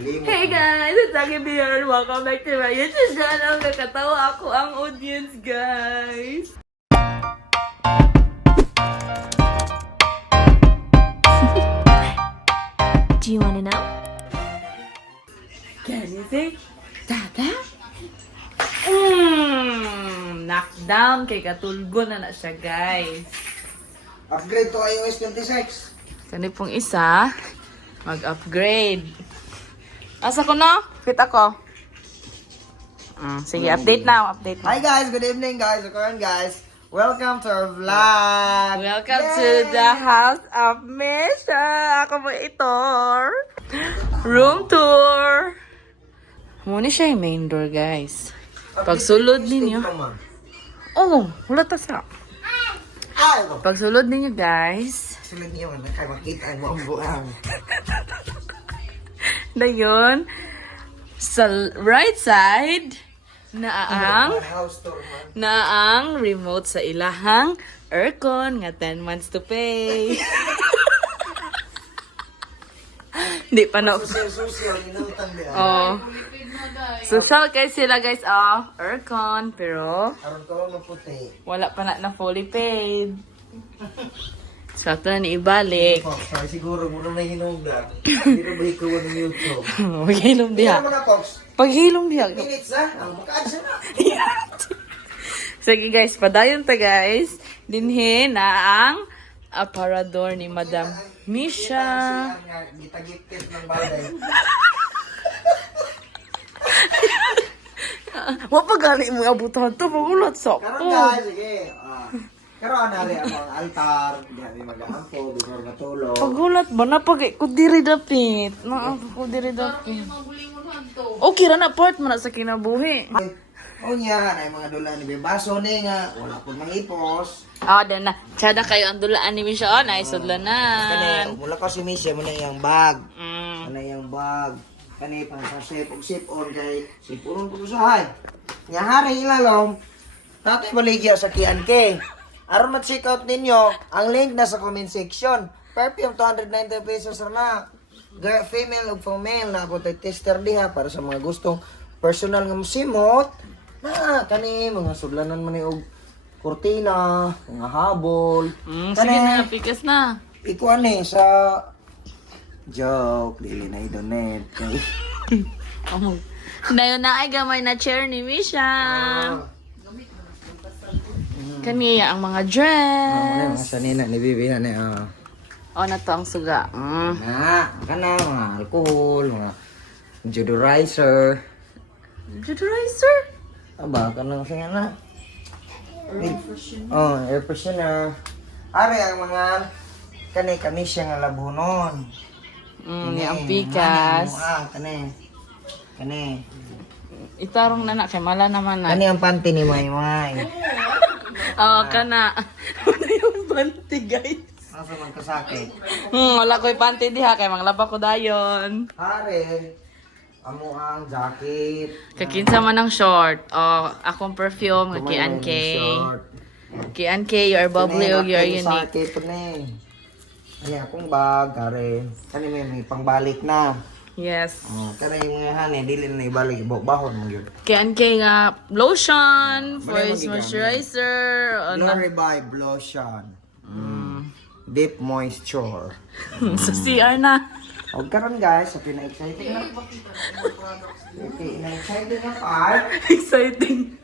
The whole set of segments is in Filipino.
Hey guys, it's Aki Bian. Welcome back to my YouTube channel. Nakatawa ako ang audience, guys. Do you wanna know? Can you say, Tata? Knockdown kay katulgo na siya, guys. Upgrade to iOS 26. Kani pong isa, mag-upgrade. Asa ko no? Fit ako. Sige, update now. Update now. Hi guys, good evening guys. Karon guys, welcome to our vlog. Welcome Yay! to the House of Misha. Ako mo ito. Room tour. Muna siya yung main door, guys. Pagsulod ninyo. Oh, wala ta sa. Pagsulod ninyo, guys. Sulod niyo man kay makita ang buang. Na yun, sa right side, na ang remote sa ilahang aircon nga 10 months to pay. Di pa no. Social inutang dia. Oh. Social kay sila guys, aircon, pero Aron ko maputi. wala pa na fully paid. So, ito na ibalik. Oh, sorry siguro muna na hinungdan. Hindi na balik ko ng YouTube. Paghilom diha. Ano na Cox? Paghilom diha. Minutes na. Ang makaadsa na. Sige guys, padayon ta guys. Dinhi na ang aparador ni Madam Misha. Gitagipit ng balay. Wa pa gali mo abutan to pagulat sa Karon guys, sige. Karon na rin ang mga altar, diyan mag-aampo, before matulog. Pagulat ba na pag ko diri dapit. Na ko diri dapit. Okay ra na part man sa kinabuhi. O niya, na yung mga dula ni Bebaso ni nga, wala po mangipos. Den na. Tsada kayo ang dulaan ni Misha. Ay, sudlanan. Kani, wala ka si Misha, muna yung bag. Mm. Ano yung bag. Kani, pang sa sip-on kay sip-on po sa hay. Nga hari ilalom, tatay baligya sa Kianke. Aron mag-check out ninyo, ang link na sa comment section. Perfume, 290 pesos na. Girl, female o female na ako tester diha para sa mga gustong personal nga musimot. Na, kani, mga sudlanan man og kurtina, mga habol. Sige na, pikas na. Ikuan eh, sa joke, dili na i-donate. Oh. Dayon na ay gamay na chair ni Misha. Kaniya ang mga dress. Sa nina, ni Bibi na ni, Na to ang suga. kana, mga alcohol, mga deodorizer. Deodorizer? Aba, kanang siya na. Air freshener. Ari, ang mga kani siya nga labunon. Ni ang pikas. Kani. Itarong na kay mala naman na. Kani ang panty ni Maymay. Kana. Ano yung panty, guys? Asa man kasakit. Wala ko'y panty diha kay manglaba ko dayon. Ari, amo ang jacket. Kakinsa man ang short. Akong perfume nga Kian K. Kian K, you are bubbly o you are unique. Jacket po na Ay, akong bag, ari. Kani may pangbalik na. Yes. Kani yung mga hani, dili na ibalik. Bahon mo yun. Kian K nga lotion, Balay voice mo gigamit. moisturizer. Glory by Lotion. Deep moisture. Sa CR na. O karon guys, sa pina-exciting na. Pina-exciting na part. Exciting.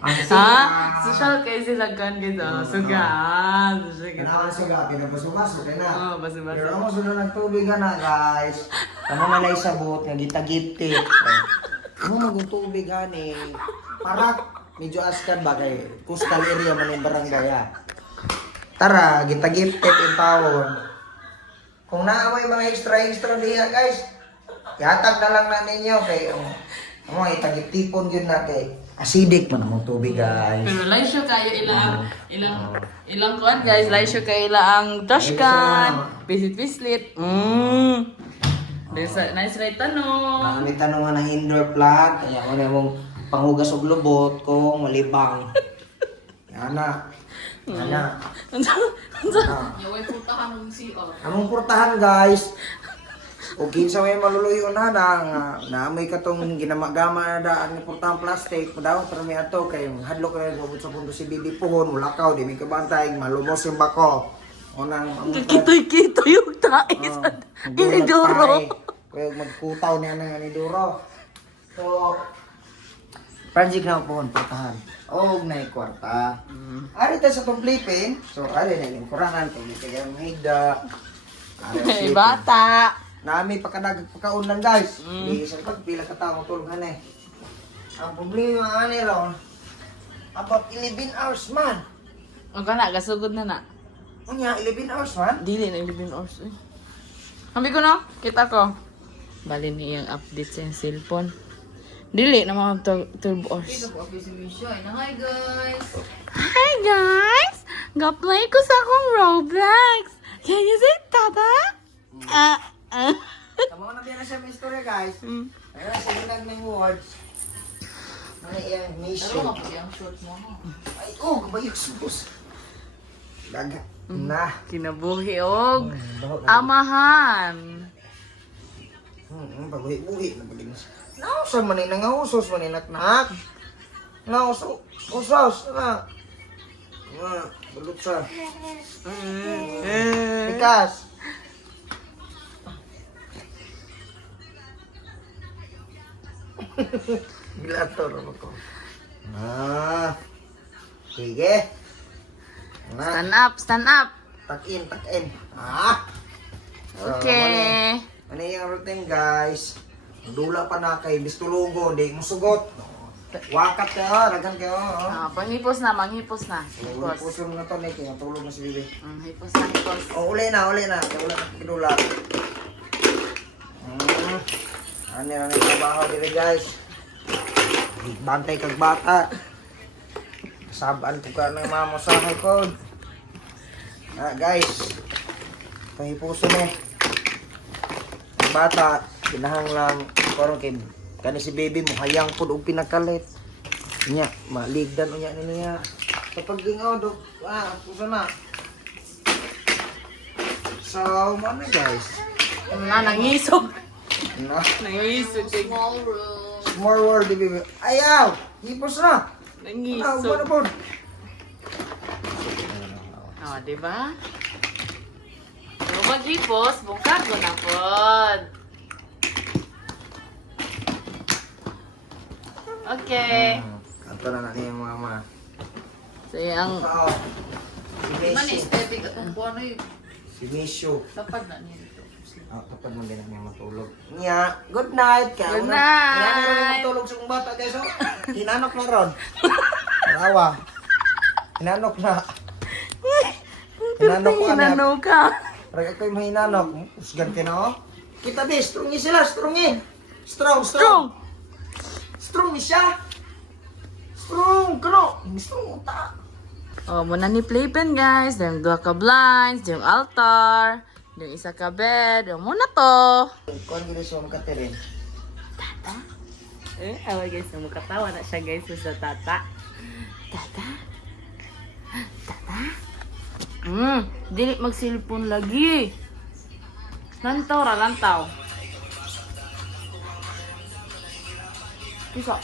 Ang siga. Social kay sila kan gito. Suga. Kailangan siga, pinabasukas, okay na. Basa-basa. Pero ako sunod ng tubig na guys. Tama na na isabot, nga gitagipti. Ano magtubig ani? Para medyo askan ba kay coastal area man yung barangay. Tara, gitagipti in tawon. Kung naamay mga extra diha guys, ihatag na lang na ninyo kay amo itagip-tipon yun na kay acidic man ang tubig guys. Pero laisyo kayo ilang kuan guys, laisyo kayo ilang dashcan, pisit-pislit. Nice right tanong. May tanong nga ng indoor plant, kaya ako na mong panghugas og lubot ko, malibang. Yan na. Yan na. Unsa? Among purtahan guys. O kinsa may maluluyo na naamoy ka tong ginamagama na daan ng portang plastic, padaw pero may ato kay hadlok kay gubot sa pundo si Bibi Puhon, wala ka di mi kabantay malumos yung bako. Unang Kitoy-kitoy yung tais. Iniduro. Kaya magkutaw niya ng iniduro. So, project na po portahan. Og na kwarta. Ari ta sa complete. So, ari na yung kurangan kung kaya higda. Ay, bata. Nami pagkaun lang guys. Di isang pagpila ka tao tulungan eh. Ang problema ani ron about 11 hours man. Ang kana, gasugod na na. Unya 11 hours man. Dili na 11 hours. Sabi ko no, kita ko. Bali niyang update sa yung cellphone. Dili na mga 12 hours. Hi guys! Hi guys! Ga-play ko sa akong Roblox. Can you say tata? Tama na na siya may istorya guys. Ayun sa ilang ng words. Ano yung mission? Ano nga ang short mo? Ay, oh, kabayok sus. Daga. Na. Kinabuhi og Bahot na. amahan. Pagbuhi-buhi na pagin. Nausan man ni nangusos man ni naknak. Usos na. Bulot sa. Tikas. Gilator ako. Sige. Stand up, stand up. Tak-in. Okay. Ano yung routine guys? Dula pa na kay bistulugo, di mo sugot. Wakat kayo, ragan kayo. Panghipos na, manghipos na. Hipos. Puso na to, Nick. Tulog na si Bibi. Hipos na, hipos. Uli na. Kaya wala na kinula. Ano yung trabaho dito guys? Bantay kag bata. Sabaan ko ka ng mamasahay ko. Guys. Pahipuso na. Ang bata, pinahang lang. Parang kay kani si baby mo hayang pud og pinakalit. Nya, maligdan unya niya. Kapag gingaw do, puso na. So, ano guys? Nangisog. Na, Nangisog. Small room. more world di baby. Ayaw, hipos na. Nangisog. Ano po? Diba? Kung maghipos, bungkag mo na pod. Okay. Kanto na niya yung mama. So, yung Si Man Mishu. aesthetic atong po ano yung Si Mishu. tapad na niya dito. Kapag mo din niya matulog. Nya, good night. Good night. Hinanok na rin matulog sa kong bata guys. Hinanok na ron. Rawa. Hinanok na. Hinanok ko anak. Hinanaw ka. Parang ako yung mahinanok. Usgan ka na oh. Kita di, strongi sila, strongi. Strong. Strong ni siya. Strong, kano? Strong uta. Oh, muna ni playpen guys. Yung dua ka blinds, yung altar, yung isa ka bed. Yung muna to. Kuhan gila siya makatirin. Awa guys, namukatawa na siya guys sa tata. Tata? Dili mag-cellphone lagi. Lantaw ra, lantaw. Kisa.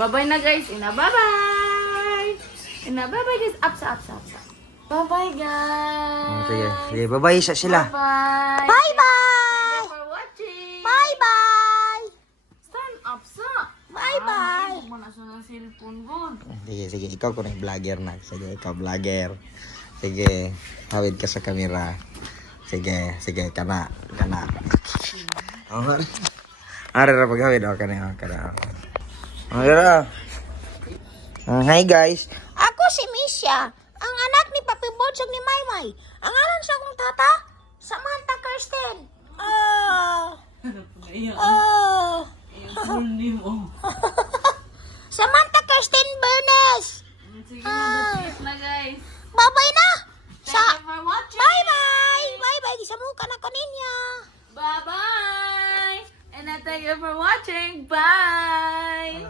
Bye-bye na guys. Bye-bye guys. Up sa. Bye-bye guys. Sige, bye-bye sa sila. Bye-bye. Thank you for watching. Bye-bye! Stand up sa. Bye-bye! Huwag mo na siya ng cellphone good. Sige, ikaw ko na yung vlogger na. Sige, ikaw vlogger. Sige, hawid ka sa kamera. Sige, kana. Ara ra paghawid ako kana. Ara. Hi guys. Ako si Misha, ang anak ni Papi Botsog ni Maymay. Ang alam sa akong tata, Samantha Kirsten. Samantha Kirsten Bernes. Sige na, that's it na guys. Bye-bye na. Thank you for watching. Bye-bye. Bye-bye. Gisamuka na ko ninyo. Bye-bye. And I thank you for watching. Bye.